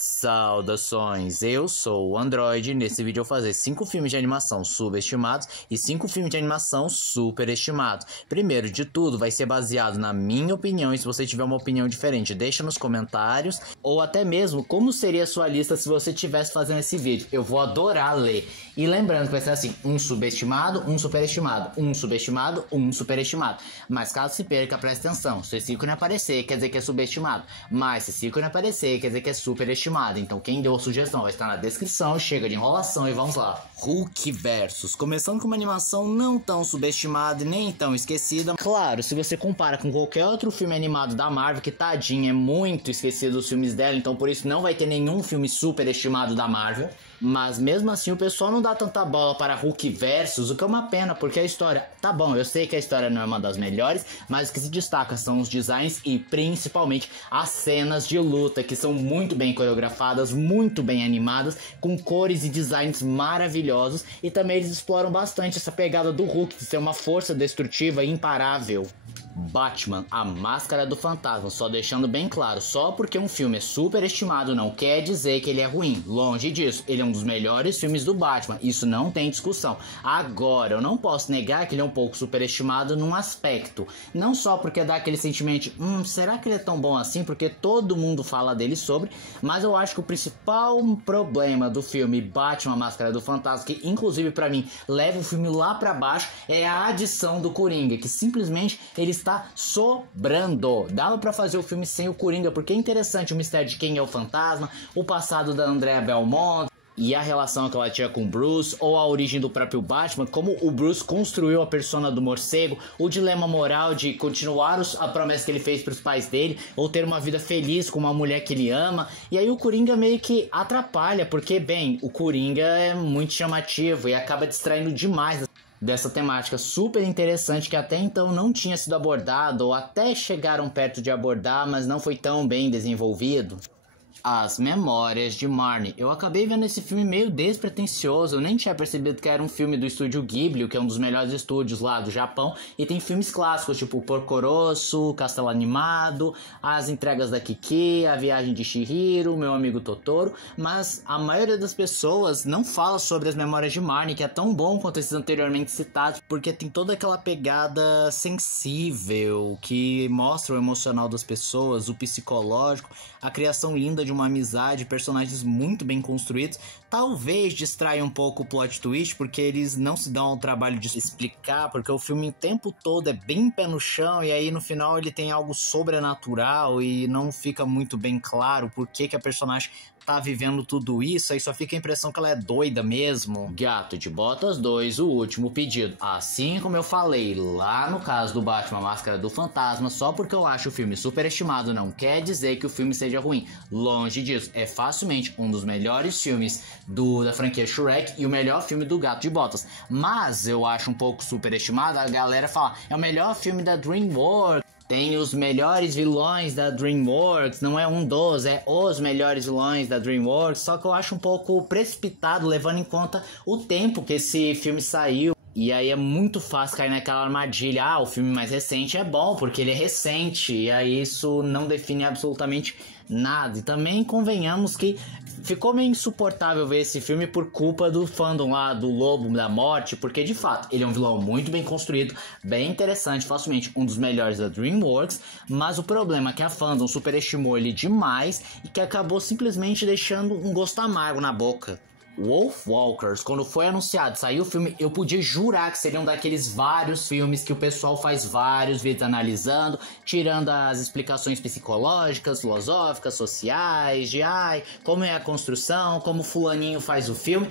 Saudações, eu sou o Android. Nesse vídeo eu vou fazer 5 filmes de animação subestimados e 5 filmes de animação superestimados. Primeiro de tudo, vai ser baseado na minha opinião, e se você tiver uma opinião diferente, deixa nos comentários, ou até mesmo como seria a sua lista se você estivesse fazendo esse vídeo. Eu vou adorar ler. E lembrando que vai ser assim, um subestimado, um superestimado, um subestimado, um superestimado. Mas caso se perca, presta atenção, se esse ícone aparecer, quer dizer que é subestimado, mas se esse ícone aparecer, quer dizer que é superestimado. Então quem deu a sugestão vai estar na descrição. Chega de enrolação e vamos lá. Hulk versus, começando com uma animação não tão subestimada e nem tão esquecida. Claro, se você compara com qualquer outro filme animado da Marvel, que tadinha, é muito esquecido os filmes dela, então por isso não vai ter nenhum filme superestimado da Marvel. Mas mesmo assim o pessoal não dá tanta bola para Hulk versus, o que é uma pena, porque a história, tá bom, eu sei que a história não é uma das melhores, mas o que se destaca são os designs e principalmente as cenas de luta, que são muito bem coreografadas, muito bem animadas, com cores e designs maravilhosos, e também eles exploram bastante essa pegada do Hulk de ser uma força destrutiva imparável. Batman, a Máscara do Fantasma, só deixando bem claro, só porque um filme é superestimado não quer dizer que ele é ruim, longe disso, ele é um dos melhores filmes do Batman, isso não tem discussão. Agora, eu não posso negar que ele é um pouco superestimado num aspecto, não só porque dá aquele sentimento, será que ele é tão bom assim, porque todo mundo fala dele sobre, mas eu acho que o principal problema do filme Batman, a Máscara do Fantasma, que inclusive pra mim leva o filme lá pra baixo, é a adição do Coringa, que simplesmente ele está sobrando. Dava pra fazer o filme sem o Coringa, porque é interessante o mistério de quem é o fantasma, o passado da Andrea Belmont e a relação que ela tinha com o Bruce, ou a origem do próprio Batman, como o Bruce construiu a persona do morcego, o dilema moral de continuar a promessa que ele fez para os pais dele, ou ter uma vida feliz com uma mulher que ele ama. E aí o Coringa meio que atrapalha, porque, bem, o Coringa é muito chamativo e acaba distraindo demais dessa temática super interessante que até então não tinha sido abordada, ou até chegaram perto de abordar, mas não foi tão bem desenvolvido. As Memórias de Marnie. Eu acabei vendo esse filme meio despretensioso, eu nem tinha percebido que era um filme do estúdio Ghibli, que é um dos melhores estúdios lá do Japão, e tem filmes clássicos, tipo Porco Rosso, Castelo Animado, As Entregas da Kiki, A Viagem de Chihiro, Meu Amigo Totoro, mas a maioria das pessoas não fala sobre As Memórias de Marnie, que é tão bom quanto esses anteriormente citados, porque tem toda aquela pegada sensível, que mostra o emocional das pessoas, o psicológico, a criação linda de uma amizade, personagens muito bem construídos. Talvez distraia um pouco o plot twist, porque eles não se dão ao trabalho de explicar, porque o filme o tempo todo é bem pé no chão, e aí no final ele tem algo sobrenatural e não fica muito bem claro por que a personagem tá vivendo tudo isso, aí só fica a impressão que ela é doida mesmo. Gato de Botas 2, O Último Pedido. Assim como eu falei lá no caso do Batman, Máscara do Fantasma, só porque eu acho o filme superestimado não quer dizer que o filme seja ruim. Longe disso, é facilmente um dos melhores filmes da franquia Shrek e o melhor filme do Gato de Botas. Mas eu acho um pouco superestimado a galera falar, é o melhor filme da DreamWorks, tem os melhores vilões da DreamWorks, não é um dos, é os melhores vilões da DreamWorks, só que eu acho um pouco precipitado, levando em conta o tempo que esse filme saiu. E aí é muito fácil cair naquela armadilha, o filme mais recente é bom porque ele é recente, e aí isso não define absolutamente nada. E também convenhamos que ficou meio insuportável ver esse filme por culpa do fandom lá, do Lobo da Morte, porque de fato ele é um vilão muito bem construído, bem interessante, facilmente um dos melhores da DreamWorks, mas o problema é que a fandom superestimou ele demais e que acabou simplesmente deixando um gosto amargo na boca. Wolfwalkers, quando foi anunciado, saiu o filme, eu podia jurar que seriam daqueles vários filmes que o pessoal faz vários vídeos analisando, tirando as explicações psicológicas, filosóficas, sociais, de como é a construção, como fulaninho faz o filme,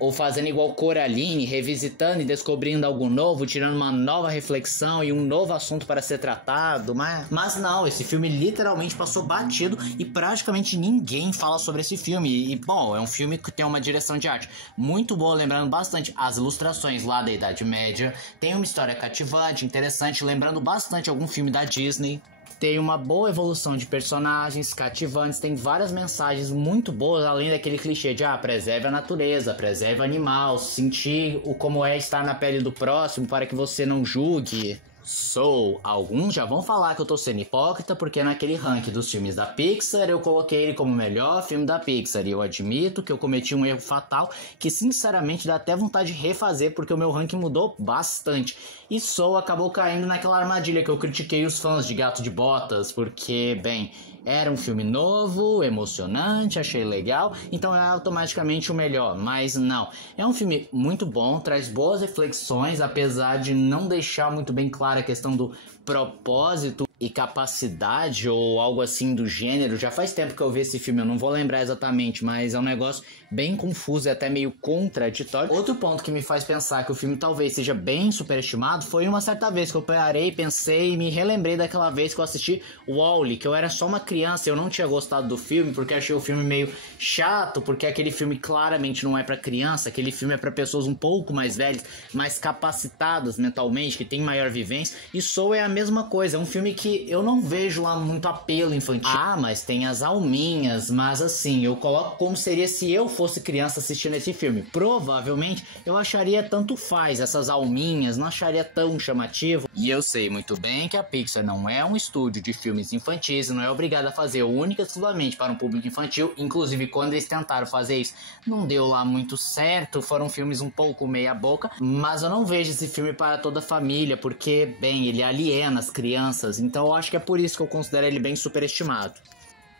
ou fazendo igual Coraline, revisitando e descobrindo algo novo, tirando uma nova reflexão e um novo assunto para ser tratado, mas não, esse filme literalmente passou batido e praticamente ninguém fala sobre esse filme. E bom, é um filme que tem uma direção de arte muito boa, lembrando bastante as ilustrações lá da Idade Média, tem uma história cativante, interessante, lembrando bastante algum filme da Disney. Tem uma boa evolução de personagens cativantes, tem várias mensagens muito boas, além daquele clichê de preserve a natureza, preserve o animal, sentir como é estar na pele do próximo para que você não julgue. Soul. Alguns já vão falar que eu tô sendo hipócrita porque naquele ranking dos filmes da Pixar eu coloquei ele como o melhor filme da Pixar, e eu admito que eu cometi um erro fatal que sinceramente dá até vontade de refazer porque o meu ranking mudou bastante. E Soul acabou caindo naquela armadilha que eu critiquei os fãs de Gato de Botas, porque, bem, era um filme novo, emocionante, achei legal, então é automaticamente o melhor, mas não. É um filme muito bom, traz boas reflexões, apesar de não deixar muito bem clara a questão do propósito e capacidade ou algo assim do gênero. Já faz tempo que eu vi esse filme, eu não vou lembrar exatamente, mas é um negócio bem confuso e até meio contraditório. Outro ponto que me faz pensar que o filme talvez seja bem superestimado foi uma certa vez que eu parei, pensei e me relembrei daquela vez que eu assisti Wall-E, que eu era só uma criança e eu não tinha gostado do filme porque achei o filme meio chato, porque aquele filme claramente não é pra criança, aquele filme é pra pessoas um pouco mais velhas, mais capacitadas mentalmente, que tem maior vivência, e Soul é a mesma coisa, é um filme que eu não vejo lá muito apelo infantil. Ah, mas tem as alminhas, mas assim, eu coloco como seria se eu fosse criança assistindo esse filme. Provavelmente eu acharia tanto faz essas alminhas, não acharia tão chamativo. E eu sei muito bem que a Pixar não é um estúdio de filmes infantis e não é obrigada a fazer única e exclusivamente para um público infantil. Inclusive, quando eles tentaram fazer isso, não deu lá muito certo, foram filmes um pouco meia boca, mas eu não vejo esse filme para toda a família, porque, bem, ele aliena as crianças, então eu acho que é por isso que eu considero ele bem superestimado.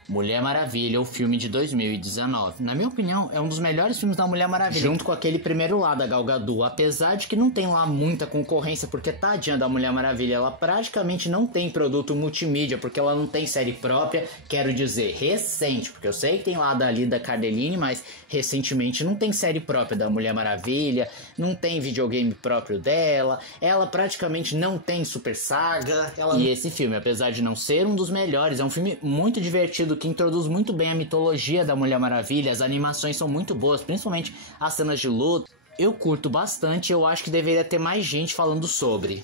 Mulher Maravilha, o filme de 2019. Na minha opinião, é um dos melhores filmes da Mulher Maravilha, junto com aquele primeiro lá da Gal Gadot, apesar de que não tem lá muita concorrência, porque tadinha da Mulher Maravilha, ela praticamente não tem produto multimídia, porque ela não tem série própria, quero dizer, recente, porque eu sei que tem lá da Lida Cardellini, mas recentemente não tem série própria da Mulher Maravilha, não tem videogame próprio dela, ela praticamente não tem Super Saga, E esse filme, apesar de não ser um dos melhores, é um filme muito divertido, que introduz muito bem a mitologia da Mulher Maravilha, as animações são muito boas, principalmente as cenas de luta. Eu curto bastante, eu acho que deveria ter mais gente falando sobre.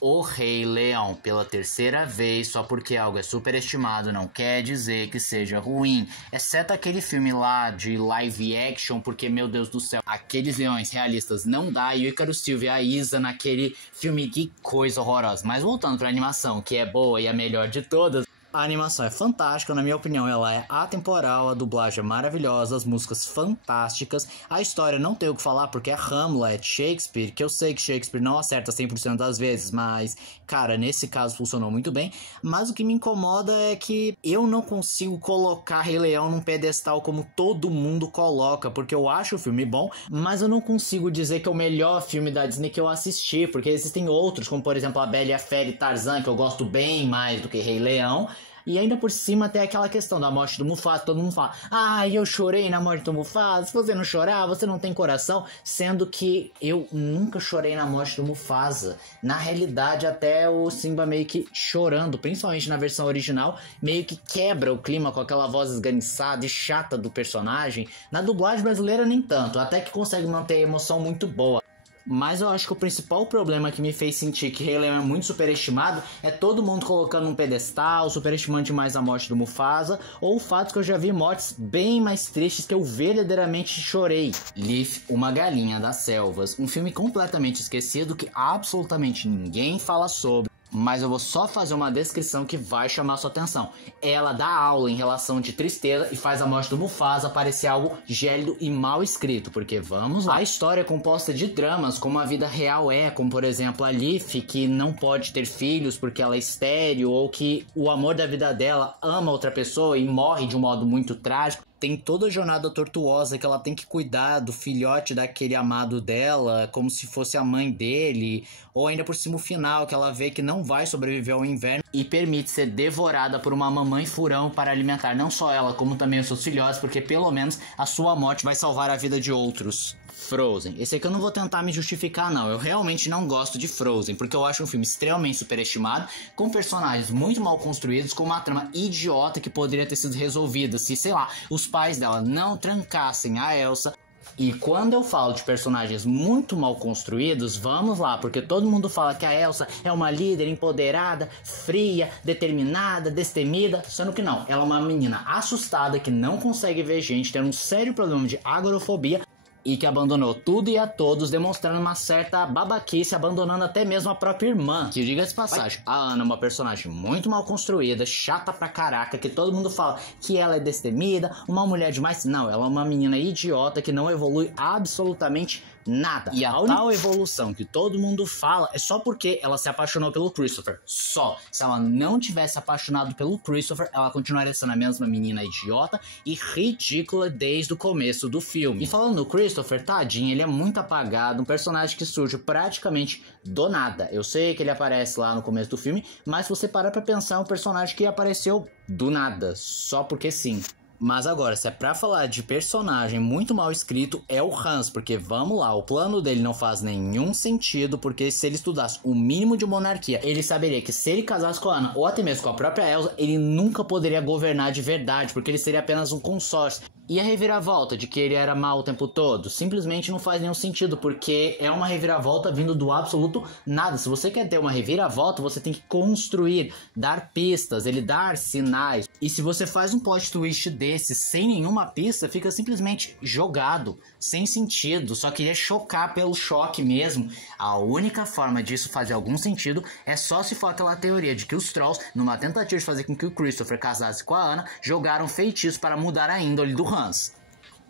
O Rei Leão, pela terceira vez, só porque algo é superestimado não quer dizer que seja ruim, exceto aquele filme lá de live action, porque, meu Deus do céu, aqueles leões realistas não dá, e o Ícaro Silva e a Isa naquele filme, que coisa horrorosa. Mas voltando pra animação, que é boa e a melhor de todas, a animação é fantástica, na minha opinião ela é atemporal, a dublagem é maravilhosa, as músicas fantásticas, a história não tem o que falar porque é Hamlet, Shakespeare, que eu sei que Shakespeare não acerta 100% das vezes, mas, cara, nesse caso funcionou muito bem. Mas o que me incomoda é que eu não consigo colocar Rei Leão num pedestal como todo mundo coloca, porque eu acho o filme bom, mas eu não consigo dizer que é o melhor filme da Disney que eu assisti, porque existem outros, como por exemplo A Bela e a Fera e Tarzan, que eu gosto bem mais do que Rei Leão. E ainda por cima tem aquela questão da morte do Mufasa, todo mundo fala: ah, eu chorei na morte do Mufasa, se você não chorar, você não tem coração. Sendo que eu nunca chorei na morte do Mufasa. Na realidade, até o Simba meio que chorando, principalmente na versão original, meio que quebra o clima com aquela voz esganiçada e chata do personagem. Na dublagem brasileira nem tanto, até que consegue manter a emoção muito boa. Mas eu acho que o principal problema que me fez sentir que Rei Leão é muito superestimado é todo mundo colocando um pedestal, superestimando demais a morte do Mufasa, ou o fato que eu já vi mortes bem mais tristes que eu verdadeiramente chorei. Leaf, Uma Galinha das Selvas, um filme completamente esquecido que absolutamente ninguém fala sobre. Mas eu vou só fazer uma descrição que vai chamar sua atenção. Ela dá aula em relação de tristeza e faz a morte do Mufasa parecer algo gélido e mal escrito, porque vamos lá. A história é composta de dramas, como a vida real é, como por exemplo a Leaf, que não pode ter filhos porque ela é estéril, ou que o amor da vida dela ama outra pessoa e morre de um modo muito trágico. Tem toda a jornada tortuosa que ela tem que cuidar do filhote daquele amado dela, como se fosse a mãe dele, ou ainda por cima o final, que ela vê que não vai sobreviver ao inverno e permite ser devorada por uma mamãe furão para alimentar não só ela, como também os seus filhotes, porque pelo menos a sua morte vai salvar a vida de outros. Frozen. Esse aqui eu não vou tentar me justificar não, eu realmente não gosto de Frozen, porque eu acho um filme extremamente superestimado, com personagens muito mal construídos, com uma trama idiota que poderia ter sido resolvida se, sei lá, os pais dela não trancassem a Elsa. E quando eu falo de personagens muito mal construídos, vamos lá, porque todo mundo fala que a Elsa é uma líder empoderada, fria, determinada, destemida, sendo que não, ela é uma menina assustada que não consegue ver gente, tendo um sério problema de agorafobia. e que abandonou tudo e a todos, demonstrando uma certa babaquice, abandonando até mesmo a própria irmã. Que, diga-se de passagem, a Ana é uma personagem muito mal construída, chata pra caraca, que todo mundo fala que ela é destemida, uma mulher demais. Não, ela é uma menina idiota que não evolui absolutamente nada. E a tal evolução que todo mundo fala é só porque ela se apaixonou pelo Christopher. Só. Se ela não tivesse apaixonado pelo Christopher, ela continuaria sendo a mesma menina idiota e ridícula desde o começo do filme. E falando no Christopher, tadinho, ele é muito apagado, um personagem que surge praticamente do nada. Eu sei que ele aparece lá no começo do filme, mas se você parar pra pensar, é um personagem que apareceu do nada, só porque sim. Mas agora, se é pra falar de personagem muito mal escrito, é o Hans, porque vamos lá, o plano dele não faz nenhum sentido, porque se ele estudasse o mínimo de monarquia, ele saberia que se ele casasse com a Ana, ou até mesmo com a própria Elsa, ele nunca poderia governar de verdade, porque ele seria apenas um consórcio. E a reviravolta de que ele era mau o tempo todo? Simplesmente não faz nenhum sentido, porque é uma reviravolta vindo do absoluto nada. Se você quer ter uma reviravolta, você tem que construir, dar pistas, ele dar sinais. E se você faz um plot twist desse sem nenhuma pista, fica simplesmente jogado, sem sentido, só queria chocar pelo choque mesmo. A única forma disso fazer algum sentido é só se for aquela teoria de que os Trolls, numa tentativa de fazer com que o Christopher casasse com a Ana, jogaram feitiço para mudar a índole do Hans.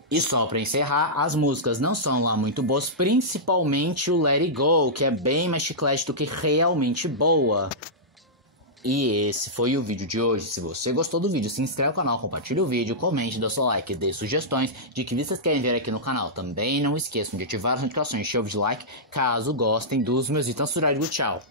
E só pra encerrar, as músicas não são lá muito boas, principalmente o Let It Go, que é bem mais chiclete do que realmente boa. E esse foi o vídeo de hoje. Se você gostou do vídeo, se inscreve no canal, compartilhe o vídeo, comente, dê seu like, dê sugestões de que vocês querem ver aqui no canal. Também não esqueçam de ativar as notificações, show de like, caso gostem dos meus itens. Tchau!